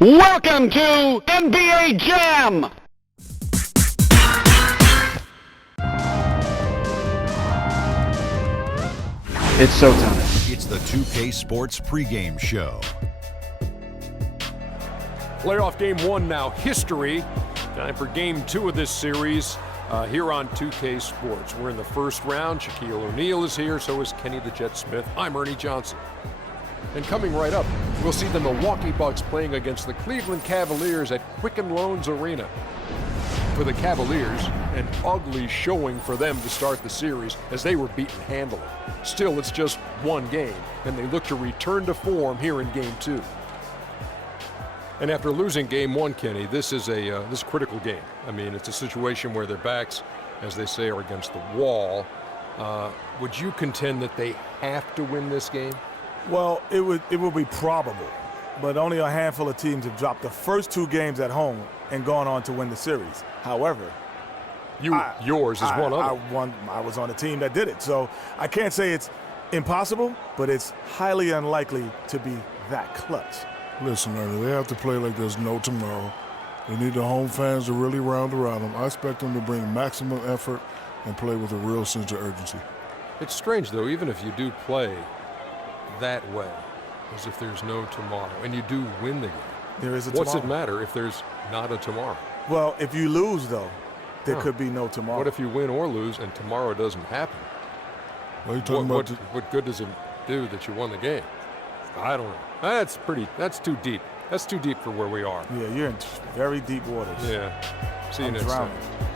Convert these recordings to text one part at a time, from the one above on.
Welcome to NBA Jam! It's showtime. It's the 2K Sports pregame show. Playoff game one now, history. Time for game two of this series here on 2K Sports. We're in the first round. Shaquille O'Neal is here, so is Kenny the Jet Smith. I'm Ernie Johnson. And coming right up, we'll see the Milwaukee Bucks playing against the Cleveland Cavaliers at Quicken Loans Arena. For the Cavaliers, an ugly showing for them to start the series as they were beaten handily. Still, it's just one game, and they look to return to form here in game two. And after losing game one, Kenny, this is a critical game. I mean, it's a situation where their backs, as they say, are against the wall. Would you contend that they have to win this game? Well, it would be probable, but only a handful of teams have dropped the first two games at home and gone on to win the series. However, yours is one of them. I was on a team that did it, so I can't say it's impossible, but it's highly unlikely to be that clutch. Listen, Ernie, they have to play like there's no tomorrow. They need the home fans to really round around them. I expect them to bring maximum effort and play with a real sense of urgency. It's strange, though, even if you do play that way, as if there's no tomorrow, and you do win the game. There is a tomorrow. What's it matter if there's not a tomorrow? Well, if you lose, though, there could be no tomorrow. What if you win or lose and tomorrow doesn't happen? What good does it do that you won the game? I don't know. That's too deep. That's too deep for where we are. Yeah, you're in very deep waters. Yeah. See you next drowning. time.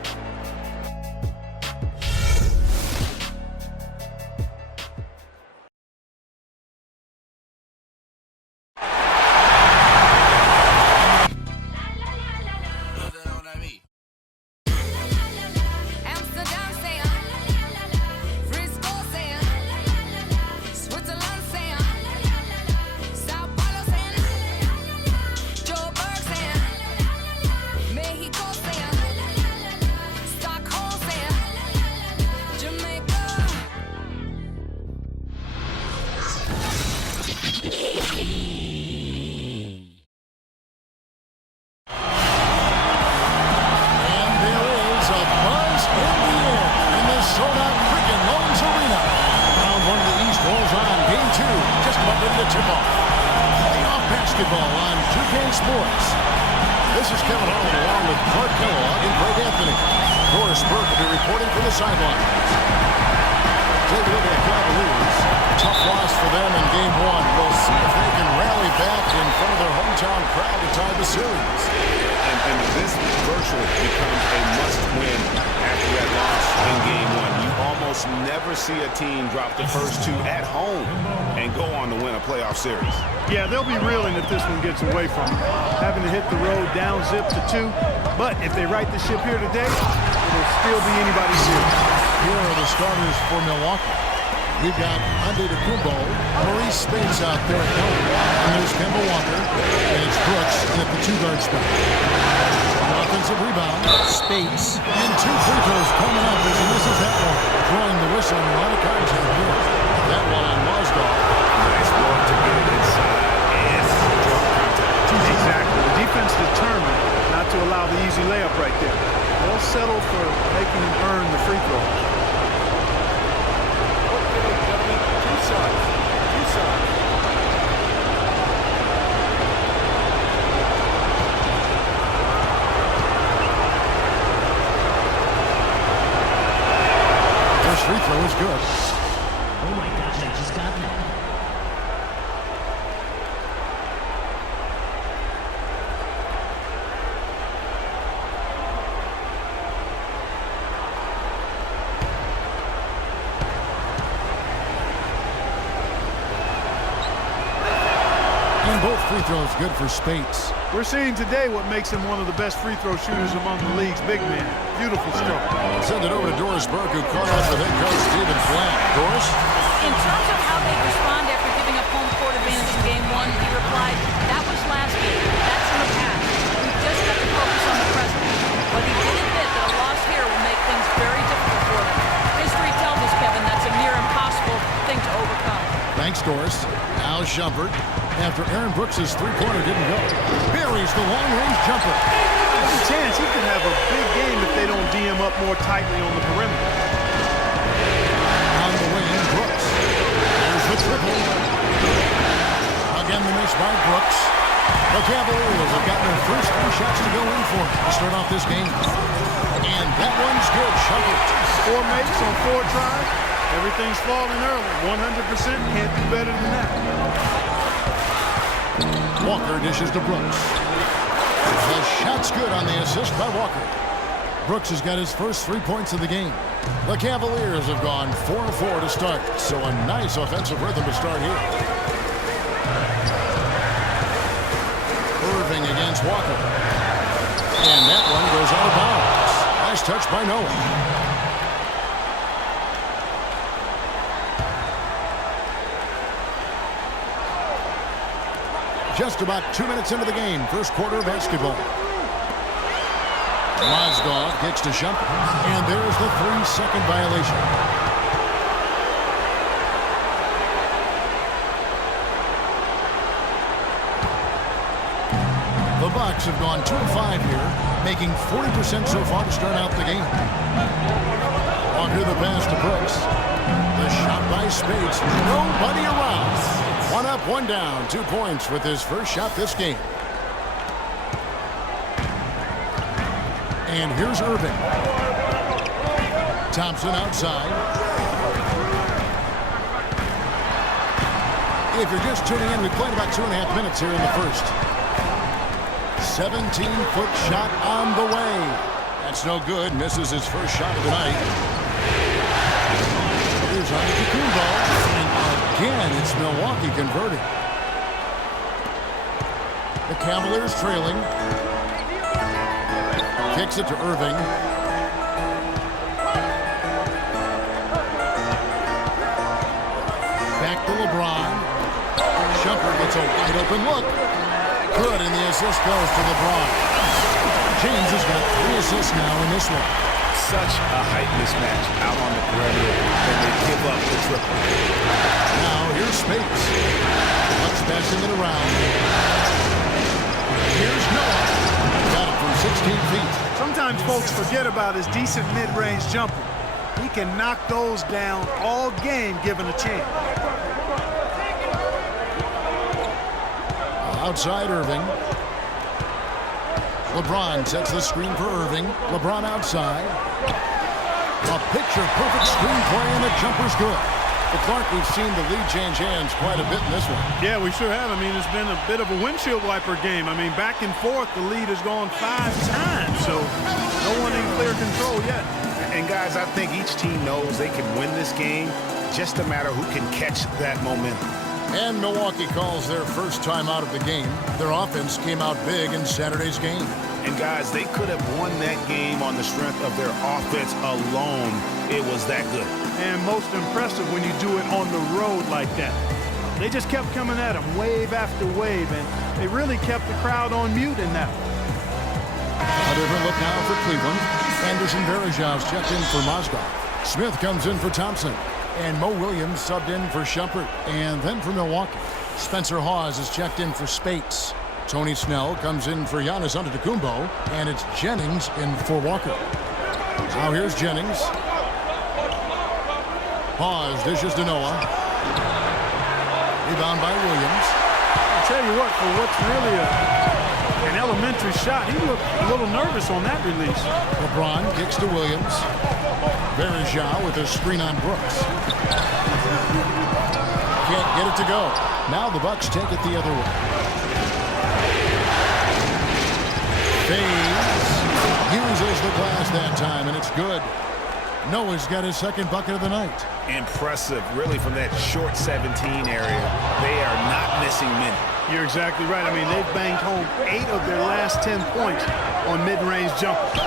Yeah, they'll be reeling if this one gets away from them. Having to hit the road down zip to 2. But if they right the ship here today, it'll still be anybody's series. Here are the starters for Milwaukee. We've got Antetokounmpo, Maurice Spates out there at help. And there's Kemba Walker. And it's Brooks at the 2-guard spot. Offensive rebound. Spates. And 2 free throws coming up as he misses that one. Drawing the whistle on a lot of contact here. That one on Mozgov. Nice work to get it inside. Exactly. The defense determined not to allow the easy layup right there. They'll settle for making him earn the free throw. Two sides. First free throw is good. Oh my gosh, I just got that. And both free throws good for Spates. We're seeing today what makes him one of the best free throw shooters among the league's big men. Beautiful stroke. Send it over to Doris Burke, who caught up with head coach Stephen Flatt. Doris? In terms of how they respond after giving up home court advantage in game one, he replied, that was last game. That's in the past. We've just got to focus on the present. But he did admit that a loss here will make things very difficult for them. History tells us, Kevin, that's a near impossible thing to overcome. Thanks, Doris. Al Shumpert. after Aaron Brooks' three-pointer didn't go. Buries the long-range jumper. There's a chance he could have a big game if they don't D him up more tightly on the perimeter. On the wing, Brooks. There's the triple. Again, the miss by Brooks. The Cavaliers have gotten their first 3 shots to go in for to start off this game. And that one's good. Shumpert. 4 makes on 4 tries. Everything's falling early. 100% can't do better than that. Walker dishes to Brooks. The shot's good on the assist by Walker. Brooks has got his first 3 points of the game. The Cavaliers have gone 4-4 to start, so a nice offensive rhythm to start here. Irving against Walker. And that one goes out of bounds. Nice touch by Noah. Just about 2 minutes into the game, first quarter of basketball. Mozgov gets to Shumpert, and there's the 3-second violation. The Bucks have gone 2-5 here, making 40% so far to start out the game. Walker the pass to Brooks. The shot by Spades. Nobody around. 1 up, 1 down. 2 points with his first shot this game. And here's Irving. Thompson outside. If you're just tuning in, we played about 2.5 minutes here in the first. 17-foot shot on the way. That's no good. Misses his first shot of the night. Here's Antetokounmpo. And again, it's Milwaukee converting. The Cavaliers trailing. Kicks it to Irving. Back to LeBron. Shumpert gets a wide open look. Good, and the assist goes to LeBron. James has got 3 assists now in this one. Such a height mismatch out on the perimeter, and they give up the triple. Now here's Spades. Bucks passing it around. Here's Noah. Got it from 16 feet. Sometimes folks forget about his decent mid-range jumper. He can knock those down all game given a chance. Outside Irving. LeBron sets the screen for Irving. LeBron outside. A picture-perfect screenplay, and the jumper's good. But Clark, we've seen the lead change hands quite a bit in this one. Yeah, we sure have. I mean, it's been a bit of a windshield wiper game. I mean, back and forth, the lead has gone 5 times, so no one in clear control yet. And guys, I think each team knows they can win this game, just a matter who can catch that momentum. And Milwaukee calls their first time out of the game. Their offense came out big in Saturday's game. And guys, they could have won that game on the strength of their offense alone. It was that good. And most impressive when you do it on the road like that. They just kept coming at them wave after wave, and they really kept the crowd on mute in that one. A different look now for Cleveland. Anderson Varejão's checked in for Mozgov. Smith comes in for Thompson. And Mo Williams subbed in for Shumpert. And then for Milwaukee, Spencer Hawes is checked in for Speights. Tony Snell comes in for Giannis Antetokounmpo. And it's Jennings in for Walker. Now here's Jennings. Hawes dishes to Noah. Rebound by Williams. I'll tell you what, for what's really an elementary shot, he looked a little nervous on that release. LeBron kicks to Williams. Varejão with a screen on Brooks. Can't get it to go. Now the Bucks take it the other way. Fades. Uses the glass that time, and it's good. Noah's got his second bucket of the night. Impressive, really, from that short 17 area. They are not missing many. You're exactly right. I mean, they've banged home 8 of their last 10 points on mid-range jumpers.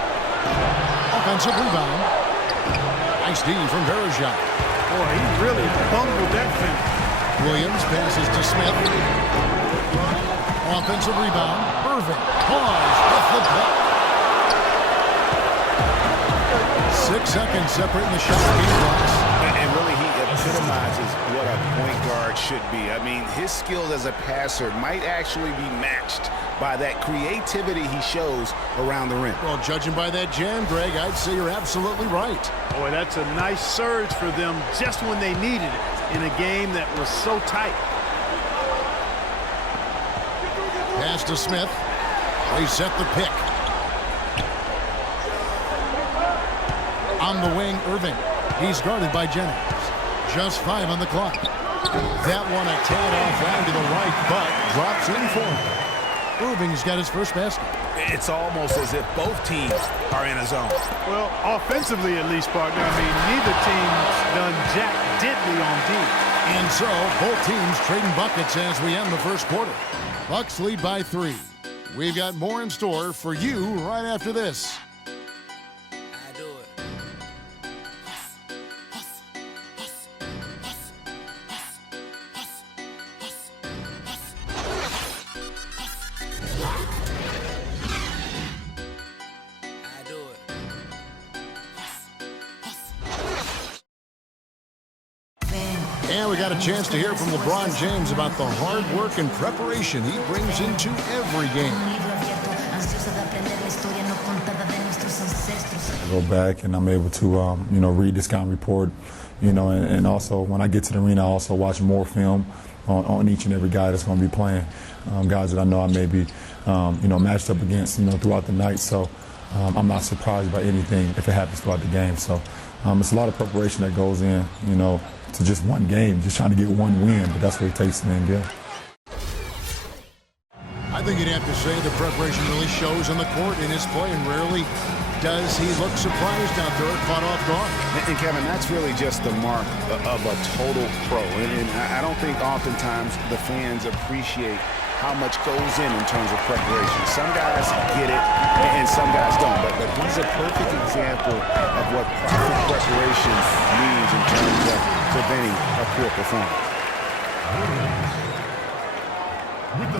Offensive rebound. Nice D from Varejão. Boy, he really bungled that finish. Williams passes to Smith. Offensive rebound. Irving. Pause with the block. 6 seconds separating the shot game blocks. And really, he epitomizes what a point guard it should be. I mean, his skills as a passer might actually be matched by that creativity he shows around the rim. Well, judging by that jam, Greg, I'd say you're absolutely right. Boy, that's a nice surge for them just when they needed it in a game that was so tight. Pass to Smith. They set the pick. On the wing, Irving. He's guarded by Jennings. Just 5 on the clock. That one a tad off down to the right, but drops in for him. Irving's got his first basket. It's almost as if both teams are in a zone. Well, offensively at least, partner. I mean, neither team's done jack diddly on D. And so, both teams trading buckets as we end the first quarter. Bucks lead by 3. We've got more in store for you right after this. And we got a chance to hear from LeBron James about the hard work and preparation he brings into every game. I go back and I'm able to, read the scouting report, and also when I get to the arena, I also watch more film on each and every guy that's going to be playing, guys that I know I may be, matched up against, throughout the night. So I'm not surprised by anything if it happens throughout the game. So it's a lot of preparation that goes in, to just one game, just trying to get one win, but that's what it takes in the NBA. I think you'd have to say the preparation really shows on the court in his play, and rarely does he look surprised out there, caught off guard. And Kevin, that's really just the mark of a total pro. And I don't think oftentimes the fans appreciate how much goes in terms of preparation. Some guys get it, and some guys don't. But he's a perfect example of what proper preparation means in terms of preventing a poor performance.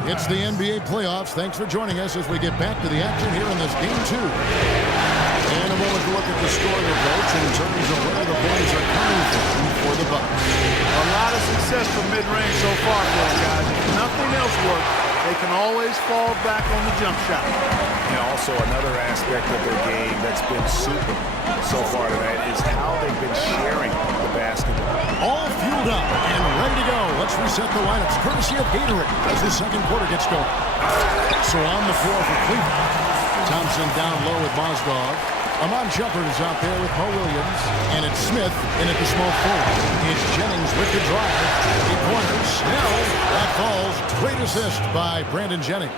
It's the NBA playoffs. Thanks for joining us as we get back to the action here in this game 2. And a moment to look at the scoring approach in terms of where the points are coming from for the Bucks. A lot of success from mid-range so far for them, guys. If nothing else works, they can always fall back on the jump shot. And also another aspect of their game that's been super so far tonight is how they've been sharing the basketball. All fueled up and ready to go. Let's reset the lineups courtesy of Gatorade as the second quarter gets going. So on the floor for Cleveland, Thompson down low with Mozgov. Amon Shumpert is out there with Mo Williams. And it's Smith in at the small forward. It's Jennings with the drive. He corners. Snell. That falls. Great assist by Brandon Jennings.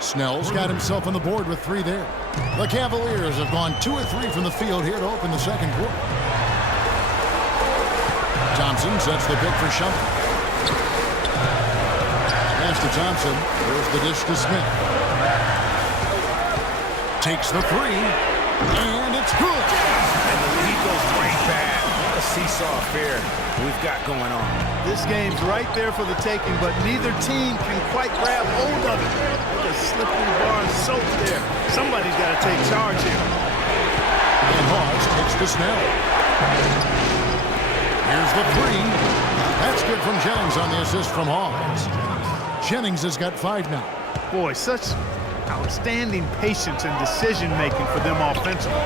Snell's got himself on the board with 3 there. The Cavaliers have gone 2 of 3 from the field here to open the second quarter. Thompson sets the pick for Shumpert. Pass to Thompson. There's the dish to Smith. Takes the 3, and it's good. And the lead goes right back. What a seesaw affair we've got going on. This game's right there for the taking, but neither team can quite grab hold of it. The slippery bar is soaked there. Somebody's got to take charge here. And Hawes takes the Snell. Here's the 3. That's good from Jennings on the assist from Hawes. Jennings has got 5 now. Boy, such outstanding patience and decision-making for them offensively.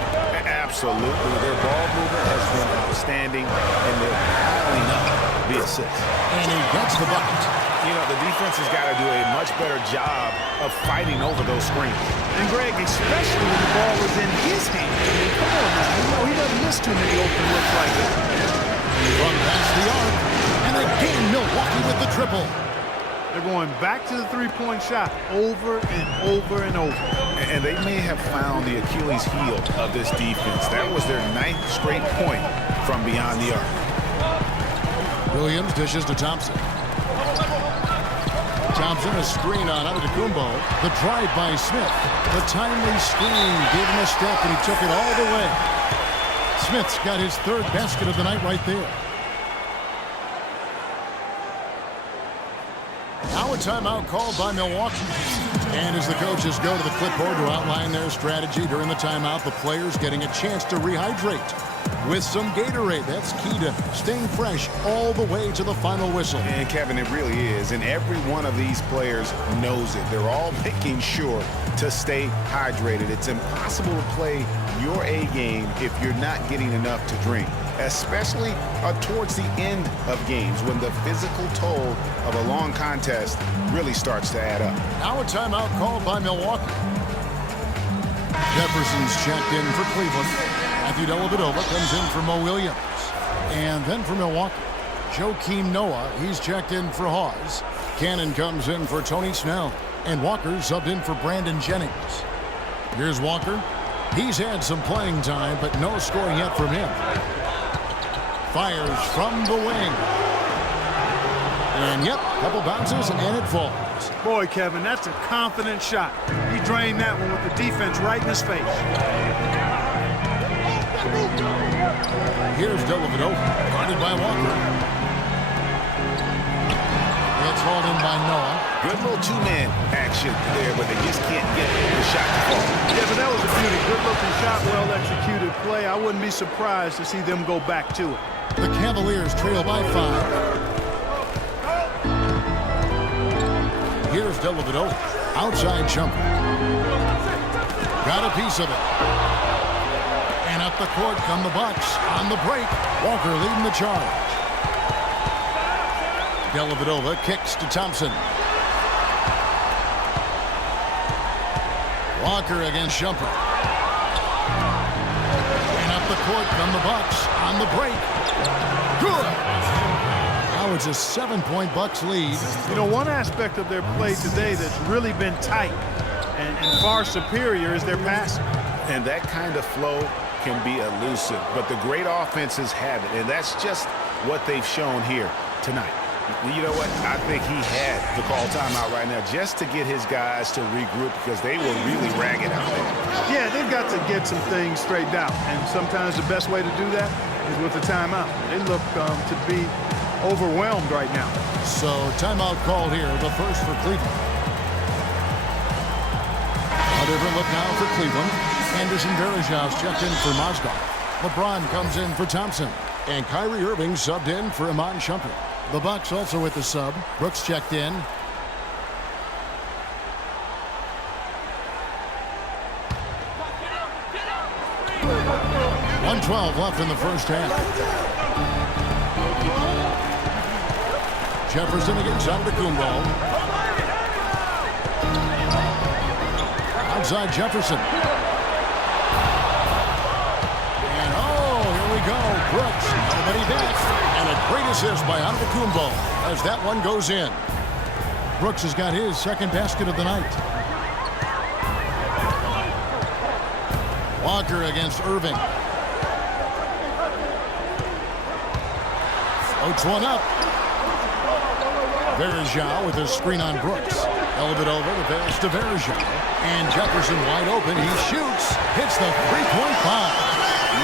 Absolutely. Their ball movement has been outstanding, and they're piling up the assists. And he gets the bucket. The defense has got to do a much better job of fighting over those screens. And Greg, especially when the ball is in his hand. I mean, come on, man. He doesn't miss too many open looks like that. Run past the arc, and again Milwaukee with the triple. They're going back to the three-point shot over and over and over. And they may have found the Achilles heel of this defense. That was their 9th straight point from beyond the arc. Williams dishes to Thompson. Thompson, a screen on Antetokounmpo. The drive by Smith. The timely screen gave him a step, and he took it all the way. Smith's got his 3rd basket of the night right there. Now a timeout called by Milwaukee. And as the coaches go to the clipboard to outline their strategy during the timeout, the players getting a chance to rehydrate. with some Gatorade. That's key to staying fresh all the way to the final whistle. And Kevin, it really is. And every one of these players knows it. They're all making sure to stay hydrated. It's impossible to play your A game if you're not getting enough to drink, especially towards the end of games when the physical toll of a long contest really starts to add up. Now a timeout called by Milwaukee. Jefferson's checked in for Cleveland. Matthew Dellavedova comes in for Mo Williams. And then for Milwaukee, Joakim Noah, he's checked in for Hawes. Cannon comes in for Tony Snell. And Walker subbed in for Brandon Jennings. Here's Walker. He's had some playing time, but no scoring yet from him. Fires from the wing. And yep, couple bounces and it falls. Boy, Kevin, that's a confident shot. He drained that one with the defense right in his face. Here's Dellavedova, guarded by Walker. It's hauled in by Noah. Good little two-man action there, but they just can't get the shot to fall. Yeah, but that was a beauty. Good-looking shot, well-executed play. I wouldn't be surprised to see them go back to it. The Cavaliers trail by 5. Here's Dellavedova, outside jumper. Got a piece of it. And up the court come the Bucks on the break. Walker leading the charge. Dellavedova kicks to Thompson. Walker against Shumpert. And up the court come the Bucks on the break. Good. Now it's a 7-point Bucks lead. You know, one aspect of their play today that's really been tight and far superior is their passing. And that kind of flow can be elusive, but the great offenses have it, and that's just what they've shown here tonight. You know what? I think he had to call timeout right now just to get his guys to regroup because they were really ragged out there. Yeah, they've got to get some things straightened out, and sometimes the best way to do that is with a timeout. They look to be overwhelmed right now. So timeout called here, the first for Cleveland. A different look now for Cleveland. Anderson Varejão's checked in for Mozgov. LeBron comes in for Thompson. And Kyrie Irving subbed in for Iman Shumpert. The Bucks also with the sub. Brooks checked in. .112 left in the first half. Jefferson against Antetokounmpo. Outside Jefferson. And here we go. Brooks, nobody back. And a great assist by Antetokounmpo as that one goes in. Brooks has got his second basket of the night. Walker against Irving. Floats one up. Varejão with a screen on Brooks. Dellavedova the pass to Varejão. And Jefferson wide open. He shoots. Hits the three-point bomb.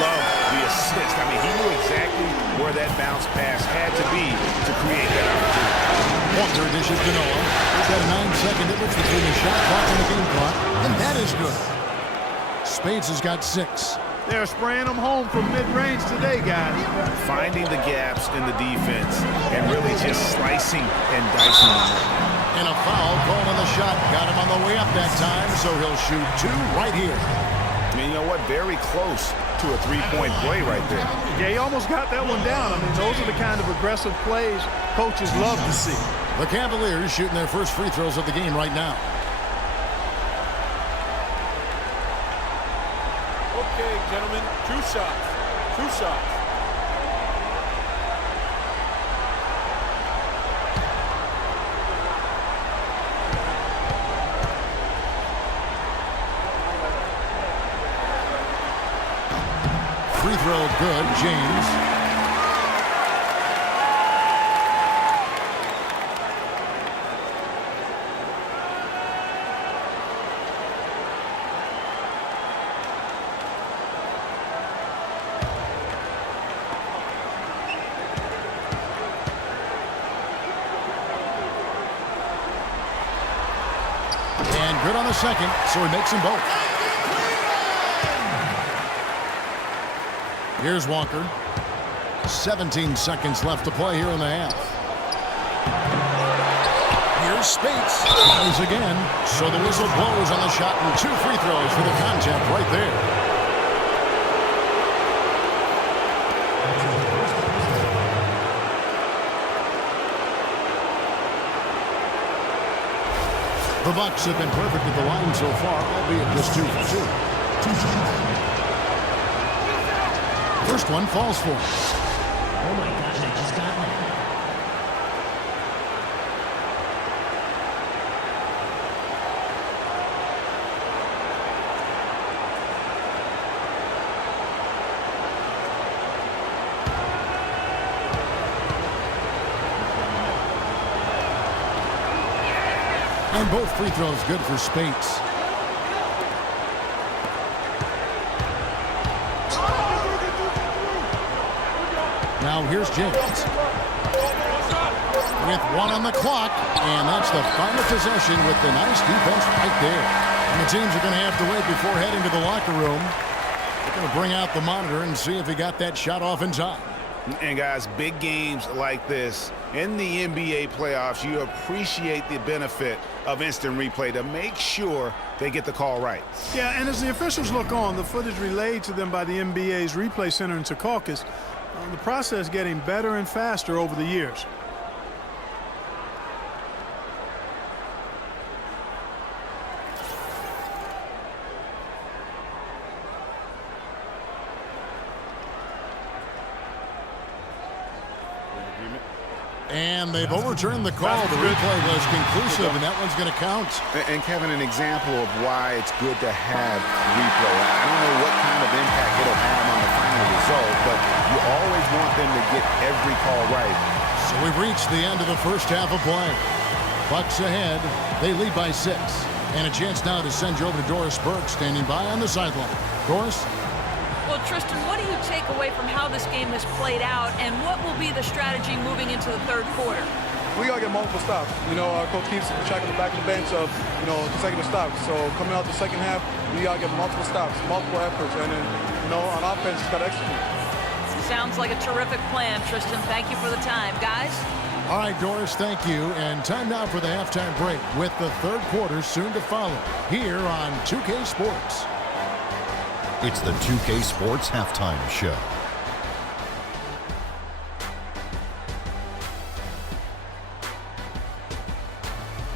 Love the assist. I mean, he knew exactly where that bounce pass had to be to create that opportunity. Walker dishes to Noah. He's got a 9-second difference between the shot clock and the game clock. And that is good. Spades has got 6. They're spraying them home from mid-range today, guys. Finding the gaps in the defense and really just slicing and dicing them. And a foul called on the shot. Got him on the way up that time, so he'll shoot 2 right here. And you know what? Very close to a three-point play right there. Yeah, he almost got that one down. I mean, those are the kind of aggressive plays coaches love to see. The Cavaliers shooting their first free throws of the game right now. Okay, gentlemen, 2 shots. 2 shots. Free throw good, James. And good on the second, so he makes them both. Here's Walker. 17 seconds left to play here in the half. Here's Spates. Plays again. So the whistle blows on the shot and 2 free throws for the contact right there. The Bucks have been perfect at the line so far, albeit just 2 for 2. First one falls for him. Oh my gosh, I just got that. And both free throws good for Spates. Now here's James. With 1 on the clock, and that's the final possession with the nice defense right there. And the teams are going to have to wait before heading to the locker room. They're going to bring out the monitor and see if he got that shot off in time. And guys, big games like this in the NBA playoffs, you appreciate the benefit of instant replay to make sure they get the call right. Yeah, and as the officials look on, the footage relayed to them by the NBA's replay center in Secaucus, the process getting better and faster over the years. And they've overturned the call. The replay was conclusive, and that one's going to count. And Kevin, an example of why it's good to have replay. I don't know what kind of impact it'll have on the final result, but you always want them to get every call right. So we've reached the end of the first half of play. Bucks ahead. They lead by 6. And a chance now to send you over to Doris Burke, standing by on the sideline. Doris? Well, Tristan, what do you take away from how this game has played out, and what will be the strategy moving into the third quarter? We got to get multiple stops. You know, our coach keeps track of the back of the bench of, consecutive stops. So coming out the second half, we got to get multiple stops, multiple efforts, and then, on offense, just got to execute. Sounds like a terrific plan, Tristan. Thank you for the time. Guys? All right, Doris, thank you. And time now for the halftime break with the third quarter soon to follow here on 2K Sports. It's the 2K Sports Halftime Show.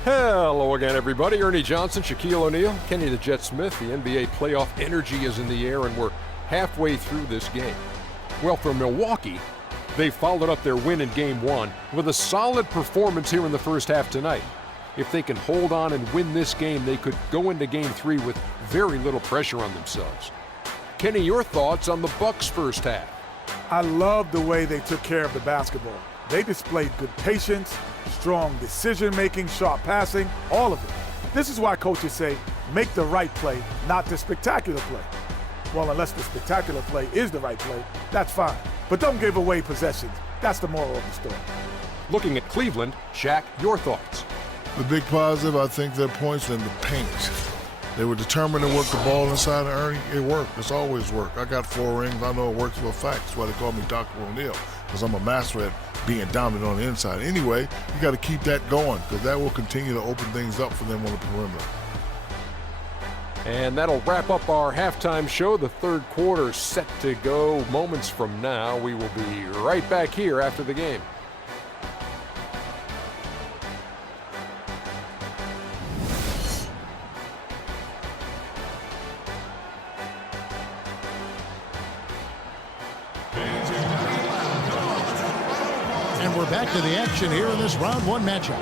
Hello again, everybody. Ernie Johnson, Shaquille O'Neal, Kenny the Jet Smith. The NBA playoff energy is in the air, and we're halfway through this game. Well, for Milwaukee, they followed up their win in Game 1 with a solid performance here in the first half tonight. If they can hold on and win this game, they could go into Game 3 with very little pressure on themselves. Kenny, your thoughts on the Bucks' first half? I love the way they took care of the basketball. They displayed good patience, strong decision-making, sharp passing, all of it. This is why coaches say, make the right play, not the spectacular play. Well, unless the spectacular play is the right play, that's fine. But don't give away possessions. That's the moral of the story. Looking at Cleveland, Shaq, your thoughts? The big positive, I think, their points in the paint. They were determined to work the ball inside of Ernie. It worked. It's always worked. I got 4 rings. I know it works for a fact. That's why they call me Dr. O'Neal, because I'm a master at being dominant on the inside. Anyway, you got to keep that going, because that will continue to open things up for them on the perimeter. And that'll wrap up our halftime show. The third quarter set to go moments from now. We will be right back here after the game. And we're back to the action here in this round 1 matchup.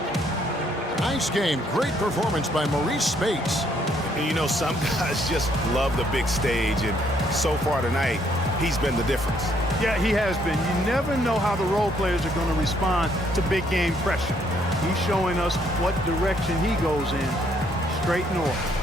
Nice game. Great performance by Maurice Spates. And some guys just love the big stage, and so far tonight, he's been the difference. Yeah, he has been. You never know how the role players are going to respond to big game pressure. He's showing us what direction he goes in, straight north.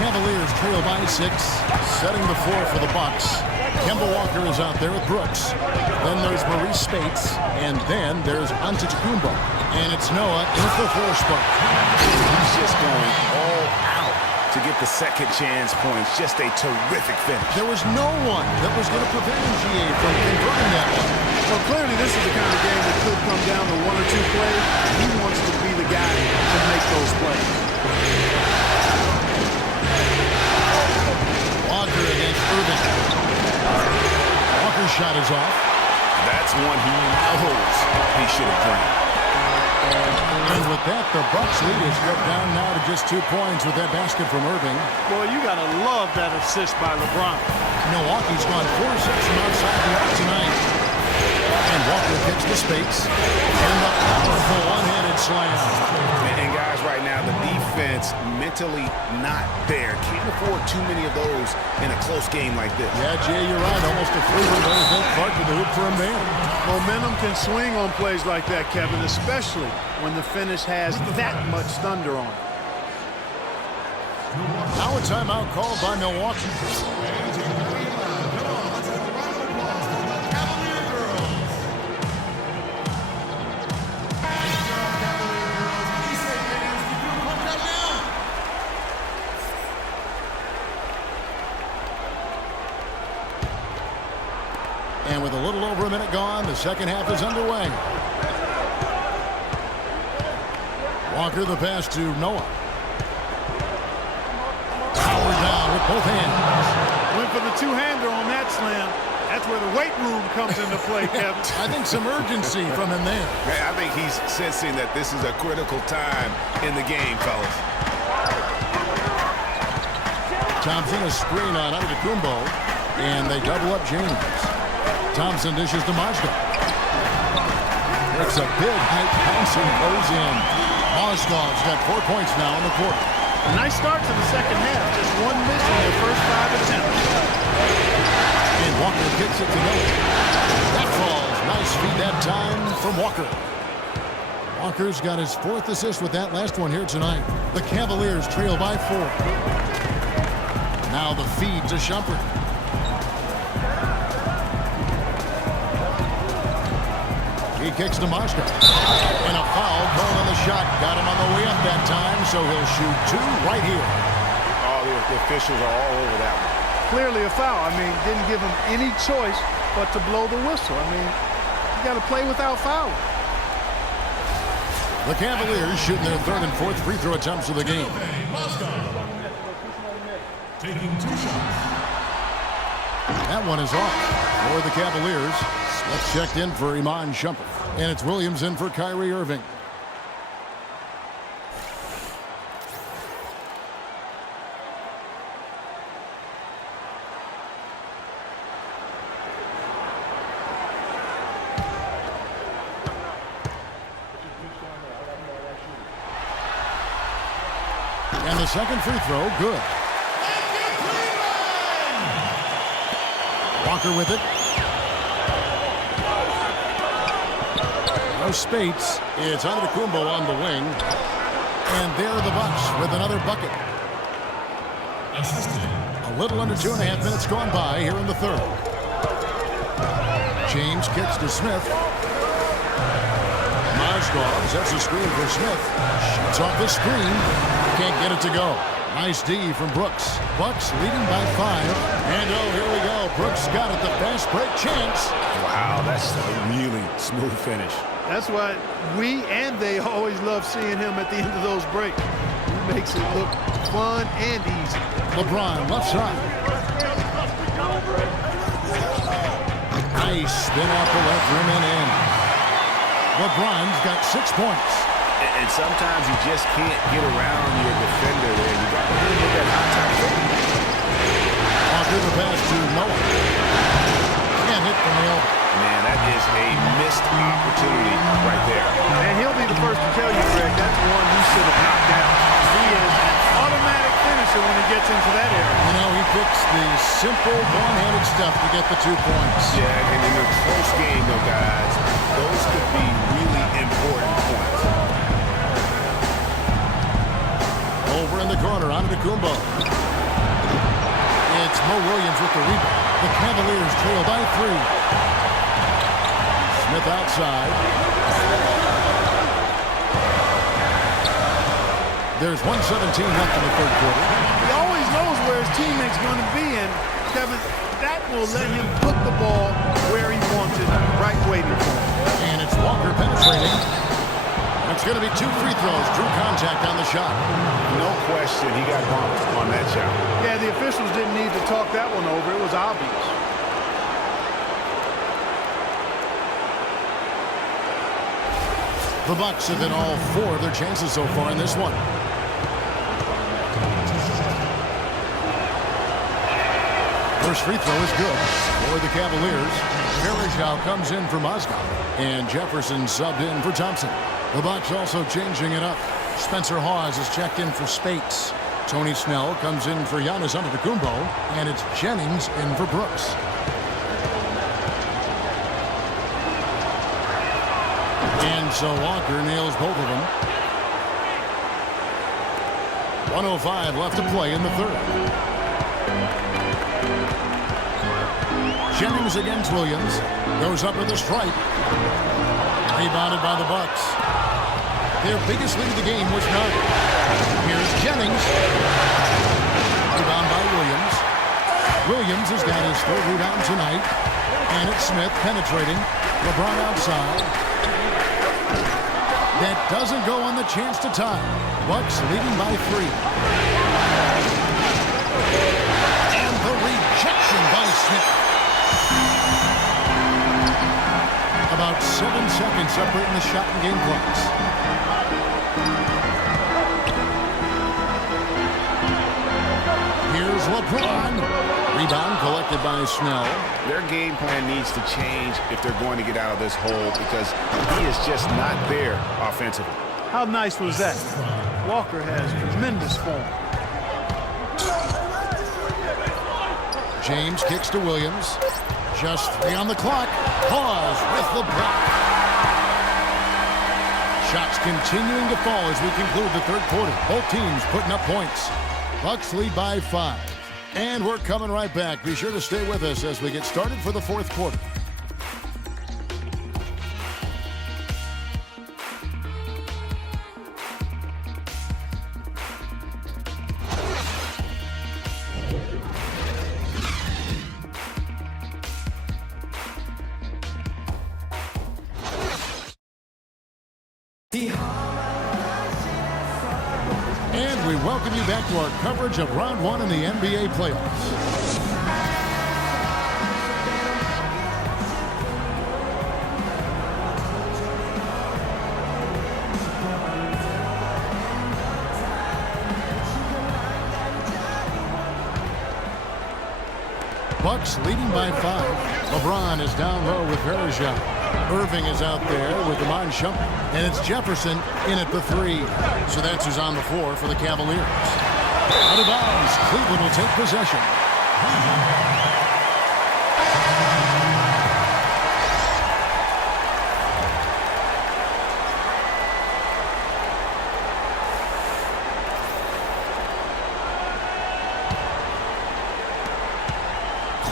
Cavaliers trail by 6, setting the floor for the Bucks. Kemba Walker is out there with Brooks. Then there's Maurice Spates, and then there's Antetokounmpo. And it's Noah in at the 4 spot. He's just going all out to get the second chance points. Just a terrific finish. There was no one that was going to prevent MGA from converting that one. Well, clearly this is the kind of game that could come down to 1 or 2 plays. He wants to be the guy to make those plays. Walker against Irving. Walker's shot is off. That's one he knows he should have drained. And with that, the Bucks lead is cut down now to just 2 points with that basket from Irving. Boy, you got to love that assist by LeBron. Milwaukee's gone 4-6 from outside the arc tonight. And Walker kicks to Spates. And the powerful one-handed slam. And guys, right now, the defense mentally not there. Can't afford too many of those in a close game like this. Yeah, Jay, you're right. Almost a free one. Those don't Clark to the hoop for him there. Momentum can swing on plays like that, Kevin, especially when the finish has that much thunder on it. Now a timeout called by Milwaukee. And with a little over a minute gone, the second half is underway. Walker the pass to Noah. Power down with both hands. Went for the two-hander on that slam. That's where the weight room comes into play, Kevin. I think some urgency from him there. I think he's sensing that this is a critical time in the game, fellas. Thompson a screen on Antetokounmpo, and they double up James. Thompson dishes to Mozgov. It's a big height bouncing goes in. Mozgov's got 4 points now in the quarter. A nice start to the second half. Just 1 miss in their first 5 attempts. And Walker kicks it to Noah. That falls. Nice feed that time from Walker. Walker's got his 4th assist with that last one here tonight. The Cavaliers trail by 4. Now the feed to Shumpert. He kicks to Mozgov. And a foul called on the shot. Got him on the way up that time, so he'll shoot 2 right here. Oh, the officials are all over that one. Clearly a foul. I mean, didn't give him any choice but to blow the whistle. I mean, you got to play without fouling. The Cavaliers shooting their 3rd and 4th free throw attempts of the game. Taking 2 shots. That one is off for the Cavaliers. Smith checked in for Iman Shumpert. And it's Williams in for Kyrie Irving. And the second free throw, good. Walker with it. No Spates. It's Antetokounmpo on the wing. And there are the Bucks with another bucket. A little under 2.5 minutes gone by here in the 3rd. James kicks to Smith. Mozgov sets a screen for Smith. Shoots off the screen. Can't get it to go. Nice D from Brooks. Bucks leading by 5. And oh, here we go. Brooks got it. The fast break chance. Wow, that's a really smooth finish. That's why we and they always love seeing him at the end of those breaks. He makes it look fun and easy. LeBron left side. Nice spin off the left rim and in. LeBron's got 6 points. And sometimes you just can't get around your defender there. You got to really get that hot top fade. Walker the pass to Noah. And hit from the elbow. Man, that is a missed opportunity right there. And he'll be the first to tell you, Greg, that's one you should have knocked down. He is an automatic finisher when he gets into that area. You know, he picks the simple one-handed stuff to get the 2 points. Yeah, and in a close game, though, guys, those could be really important points. Over in the corner, Antetokounmpo. with the rebound. The Cavaliers trail by 3. Smith outside. There's 1:17 left in the third quarter. He always knows where his teammate's going to be, and Kevin, that will let him put the ball where he wants it, right waiting for him. And it's Walker penetrating. It's going to be 2 free throws. Drew contact on the shot. No question, he got bumped on that shot. Yeah, the officials didn't need to talk that one over. It was obvious. The Bucks have hit all 4 of their chances so far in this one. First free throw is good for the Cavaliers. Varejao comes in for Mozgov, and Jefferson subbed in for Thompson. The Bucks also changing it up. Spencer Hawes is checked in for Spates. Tony Snell comes in for Giannis Antetokounmpo, and it's Jennings in for Brooks. And so Walker nails both of them. 1:05 left to play in the third. Jennings against Williams. Goes up with a stripe. Rebounded by the Bucks. Their biggest lead of the game was 9. Here's Jennings. Rebound by Williams. Williams has got his 3rd rebound tonight. And it's Smith penetrating. LeBron outside. That doesn't go on the chance to tie. Bucks leading by 3. And the rejection by Smith. About 7 seconds separating the shot and game clocks. Here's LeBron. Rebound collected by Snell. Their game plan needs to change if they're going to get out of this hole because he is just not there offensively. How nice was that? Walker has tremendous form. James kicks to Williams. Just 3 on the clock. Pause with the block. Shots continuing to fall as we conclude the third quarter. Both teams putting up points. Bucks lead by 5. And we're coming right back. Be sure to stay with us as we get started for the fourth quarter. And we welcome you back to our coverage of Round 1 in the NBA playoffs. Bucks leading by 5. LeBron is down low with Varejao. Irving is out there with Iman Shumpert. And it's Jefferson in at the 3. So that's who's on the floor for the Cavaliers. Out of bounds. Cleveland will take possession.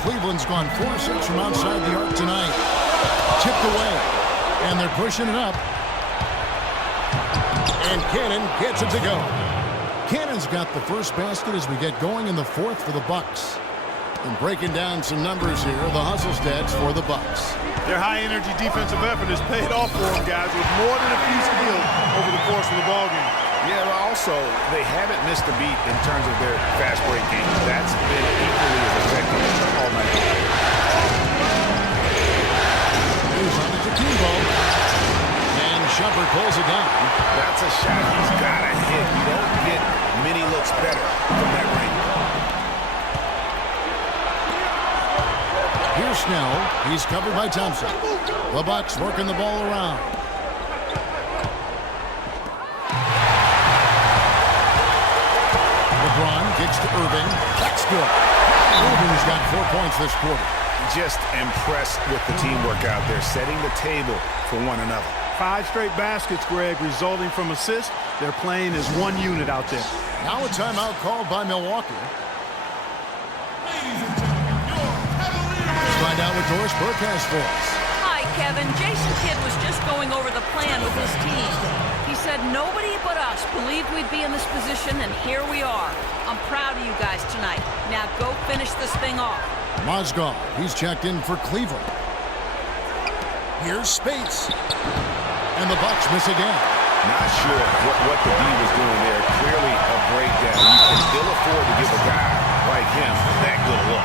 Cleveland's gone 4-6 from outside the arc tonight. Tipped away. And they're pushing it up. And Cannon gets it to go. Cannon's got the first basket as we get going in the fourth for the Bucks. And breaking down some numbers here, the hustle stats for the Bucks. Their high-energy defensive effort has paid off for them, guys, with more than a few steals over the course of the ballgame. Yeah, but also, they haven't missed a beat in terms of their fast break game. That's been equally as effective all night long. Here's Antetokounmpo. And Shumpert pulls it down. That's a shot he's got to hit. You don't get many looks better from that range. Here's Snell. He's covered by Thompson. The Bucks working the ball around. LeBron kicks to Irving. That's good. Irving's got 4 points this quarter. Just impressed with the teamwork out there, setting the table for one another. 5 straight baskets, Greg, resulting from assists. They're playing as one unit out there. Now a timeout called by Milwaukee. find out what Doris Burke has for us. Hi, Kevin. Jason Kidd was just going over the plan with his team. He said nobody but us believed we'd be in this position, and here we are. I'm proud of you guys tonight. Now go finish this thing off. Mozgov, he's checked in for Cleveland. Here's Spates. And the Bucks miss again. Not sure what the D was doing there. Clearly a breakdown. You can still afford to give a guy like him that good a look.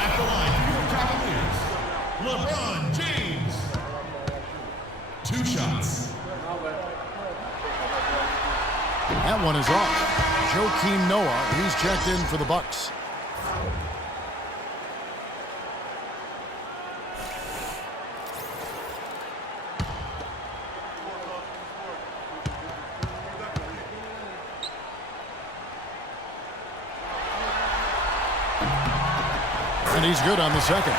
At the line for your Cavaliers, LeBron James. 2 shots. That one is off. Joakim Noah, he's checked in for the Bucks. And he's good on the second.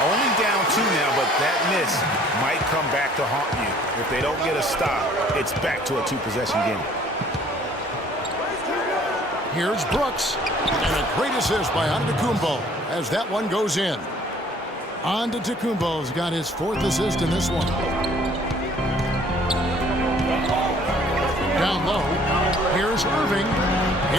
Only down 2 now, but that miss might come back to haunt you. If they don't get a stop, it's back to a 2-possession game. Here's Brooks. And a great assist by Antetokounmpo as that one goes in. Antetokounmpo's got his 4th assist in this one. Down low. Here's Irving.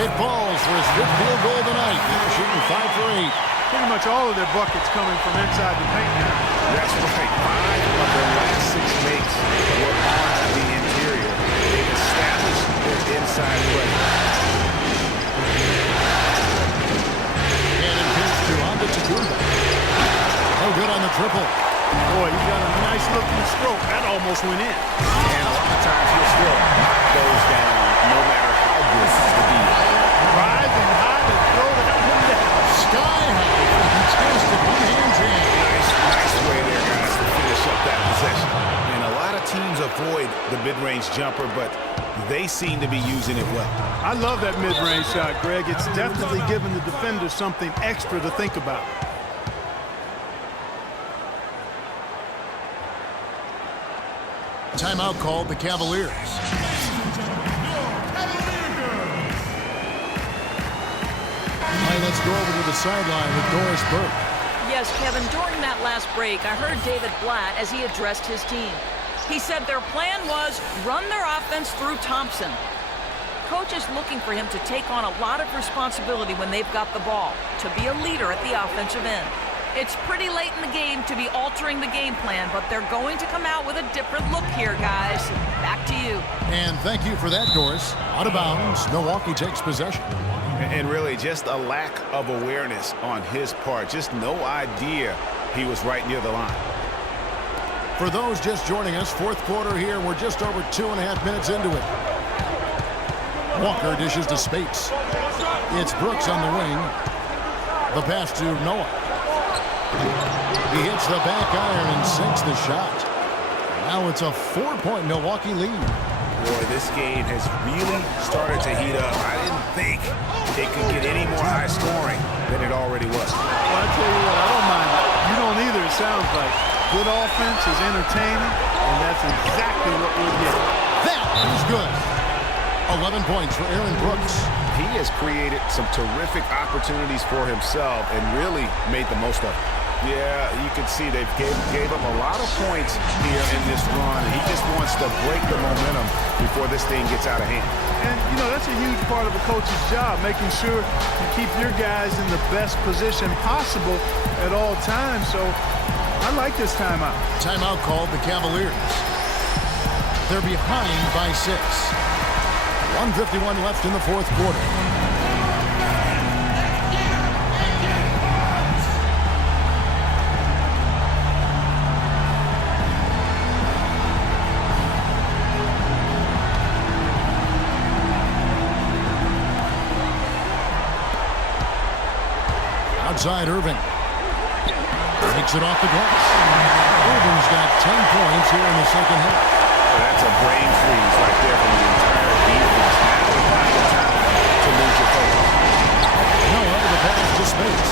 It falls for his 5th field goal of the night. Now shooting 5 for 8. Pretty much all of their buckets coming from inside the paint now. That's right. 5 of their last 6 makes were on the interior. They've established their inside play. And it pitch to Antetokounmpo. No good on the triple. Boy, he got a nice looking stroke. That almost went in. And a lot of times he'll still knock those down no matter how good the D is. Rise and hide and throw that one down. Sky high. Fantastic one-hand jam. Nice way there, guys, to finish up that possession. And a lot of teams avoid the mid-range jumper, but they seem to be using it well. I love that mid-range shot, Greg. It's definitely giving the defender something extra to think about. Timeout called the Cavaliers. All right, let's go over to the sideline with Doris Burke. Yes, Kevin, during that last break, I heard David Blatt as he addressed his team. He said their plan was run their offense through Thompson. Coach is looking for him to take on a lot of responsibility when they've got the ball, to be a leader at the offensive end. It's pretty late in the game to be altering the game plan, but they're going to come out with a different look here, guys. Back to you. And thank you for that, Doris. Out of bounds, Milwaukee takes possession. And really just a lack of awareness on his part. Just no idea he was right near the line. For those just joining us, 4th quarter here. We're just over 2.5 minutes into it. Walker dishes to Spates. It's Brooks on the wing. The pass to Noah. He hits the back iron and sinks the shot. Now it's a 4-point Milwaukee lead. Boy, this game has really started to heat up. I didn't think it could get any more high scoring than it already was. Well, I tell you what, I don't mind it. You don't either, it sounds like. Good offense is entertaining, and that's exactly what we'll get. That is good. 11 points for Aaron Brooks. He has created some terrific opportunities for himself and really made the most of it. Yeah, you can see they gave up a lot of points here in this run, and he just wants to break the momentum before this thing gets out of hand. And, you know, that's a huge part of a coach's job, making sure you keep your guys in the best position possible at all times. So I like this timeout. Timeout called the Cavaliers. They're behind by 6. 1:51 left in the 4th quarter. Outside Irving. Takes it off the glass. Irving's got 10 points here in the second half. That's a brain freeze right there from the entire defense. Not the time to lose your focus. Noah, the pass to Spates.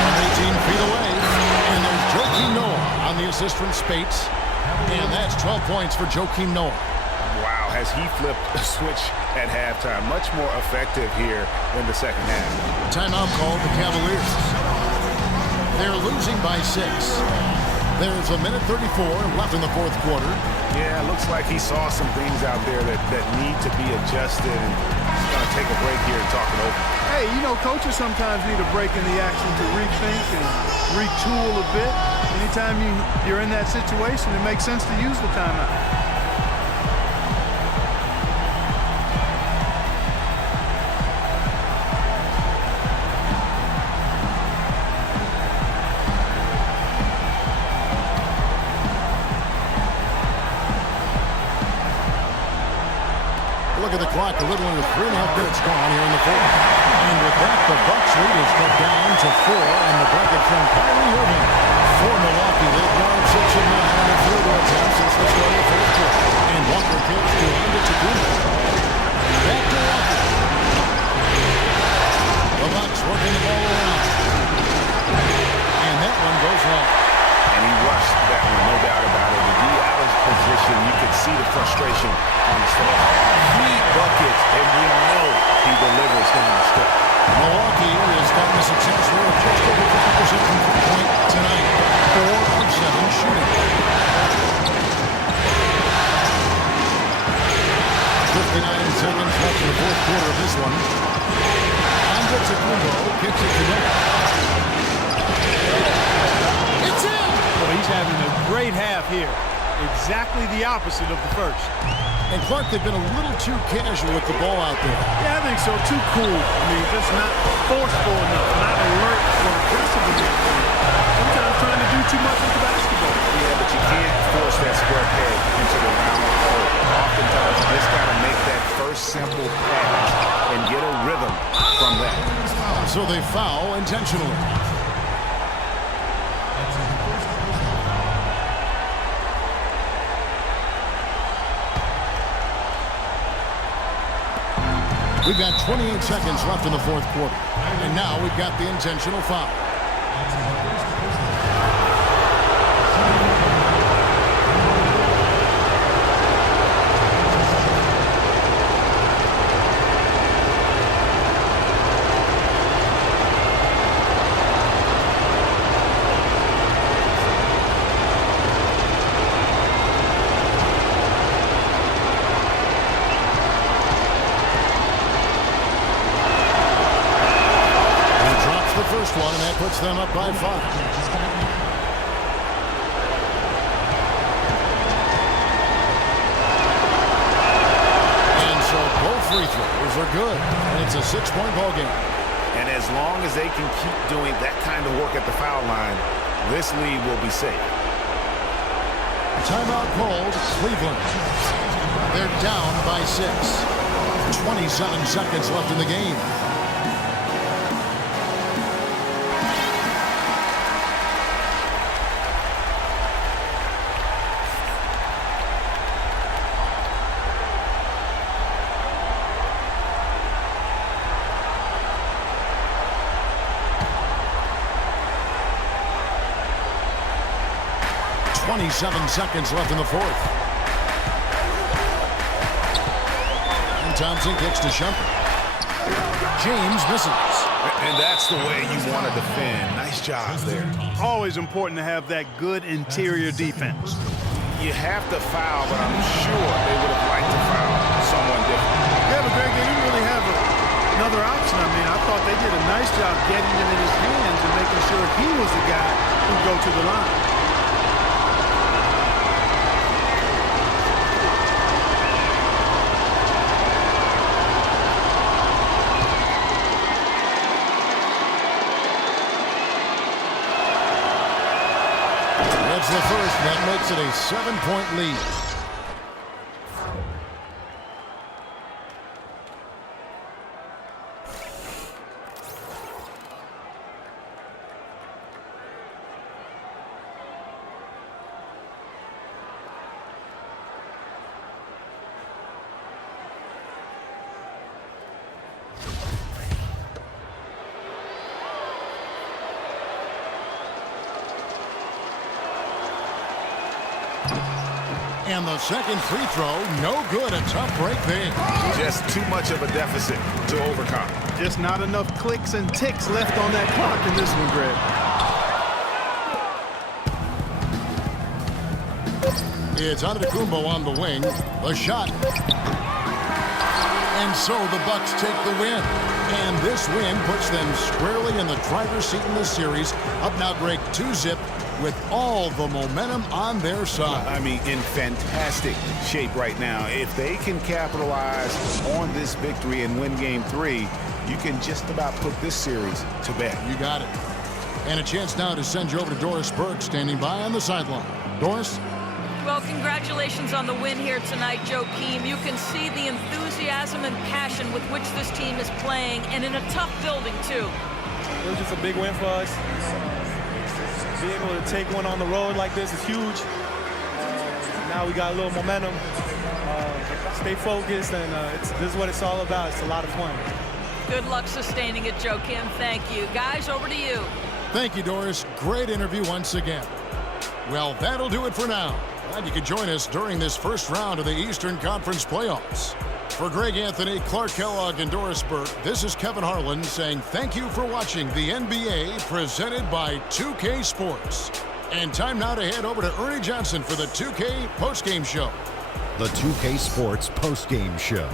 From 18 feet away. And there's Joakim Noah on the assist from Spates. And that's 12 points for Joakim Noah. Wow, has he flipped a switch at halftime. Much more effective here in the second half. Timeout called the Cavaliers. They're losing by 6. There's a minute 34 left in the fourth quarter. Yeah, it looks like he saw some things out there that need to be adjusted. And he's going to take a break here and talk it over. Hey, you know, coaches sometimes need a break in the action to rethink and retool a bit. Anytime you're in that situation, it makes sense to use the timeout. Look at the clock, a little under 3.5 minutes gone here in the fourth. And with that, the Bucks lead is cut down to 4 on the bucket from Kyrie Irving. For Milwaukee, they've gone 6 of 9 on the field goal attempt since the start of the fourth quarter. And Walker kills to Antetokounmpo. Back to Walker. The Bucks working the ball around. And that one goes long. And he rushed that one, no doubt about it. With D out of position, you could see the frustration on his face. 3 buckets, and we know he delivers down the stretch. Milwaukee is having a success rate of just over 50% from three-point tonight. 4 of 7 shooting. 59 seconds left in the fourth quarter of this one. Antetokounmpo kicks it to Noah. It's in! Well, he's having a great half here. Exactly the opposite of the first. And Clark, they've been a little too casual with the ball out there. Yeah, I think so. Too cool. I mean, just not forceful enough, not alert or aggressive enough. Sometimes trying to do too much with the basketball. Yeah, but you can't force that square peg into the round hole. Oftentimes, you just got to make that first simple pass and get a rhythm from that. So they foul intentionally. We've got 28 seconds left in the fourth quarter. And now we've got the intentional foul. One, and that puts them up by 5. And so both free throws are good, and it's a 6-point ball game. And as long as they can keep doing that kind of work at the foul line, this lead will be safe. Timeout called Cleveland. They're down by 6. 27 seconds left in the game. Seven seconds left in the fourth. And Thompson kicks to Shumpert. James misses. And that's the way you want to defend. Nice job there. Always important to have that good interior defense. You have to foul, but I'm sure they would have liked to foul someone different. Yeah, but Greg, they didn't really have another option. I mean, I thought they did a nice job getting it in his hands and making sure he was the guy who'd go to the line. That's the first. That makes it a 7-point lead. And the second free throw, no good. A tough break there. Just too much of a deficit to overcome. Just not enough clicks and ticks left on that clock in this one, Greg. It's Antetokounmpo on the wing. The shot. And so the Bucks take the win. And this win puts them squarely in the driver's seat in this series. Up now, Greg, 2-zip with all the momentum on their side. I mean, in fantastic shape right now. If they can capitalize on this victory and win Game 3, you can just about put this series to bed. You got it. And a chance now to send you over to Doris Burke, standing by on the sideline. Doris? Well, congratulations on the win here tonight, Joakim. You can see the enthusiasm and passion with which this team is playing, and in a tough building, too. It was just a big win for us. Being able to take one on the road like this is huge. Now we got a little momentum. Stay focused, and this is what it's all about. It's a lot of fun. Good luck sustaining it, Joakim. Thank you. Guys, over to you. Thank you, Doris. Great interview once again. Well, that'll do it for now. Glad you could join us during this first round of the Eastern Conference playoffs. For Greg Anthony, Clark Kellogg, and Doris Burke, this is Kevin Harlan saying thank you for watching the NBA presented by 2K Sports. And time now to head over to Ernie Johnson for the 2K postgame show. The 2K Sports postgame show.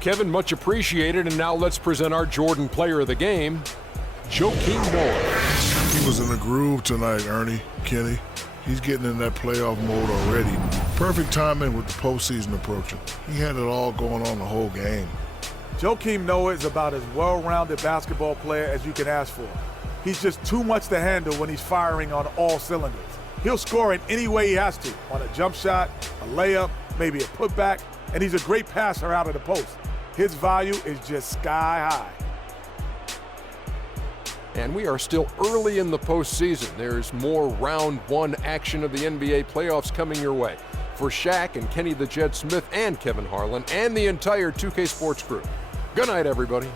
Kevin, much appreciated. And now let's present our Jordan Player of the Game, Joakim Noah. He was in the groove tonight, Ernie, Kenny. He's getting in that playoff mode already. Perfect timing with the postseason approaching. He had it all going on the whole game. Joakim Noah is about as well-rounded basketball player as you can ask for. He's just too much to handle when he's firing on all cylinders. He'll score in any way he has to, on a jump shot, a layup, maybe a putback, and he's a great passer out of the post. His value is just sky high. And we are still early in the postseason. There's more round one action of the NBA playoffs coming your way. For Shaq and Kenny the Jet Smith and Kevin Harlan and the entire 2K Sports crew, good night, everybody.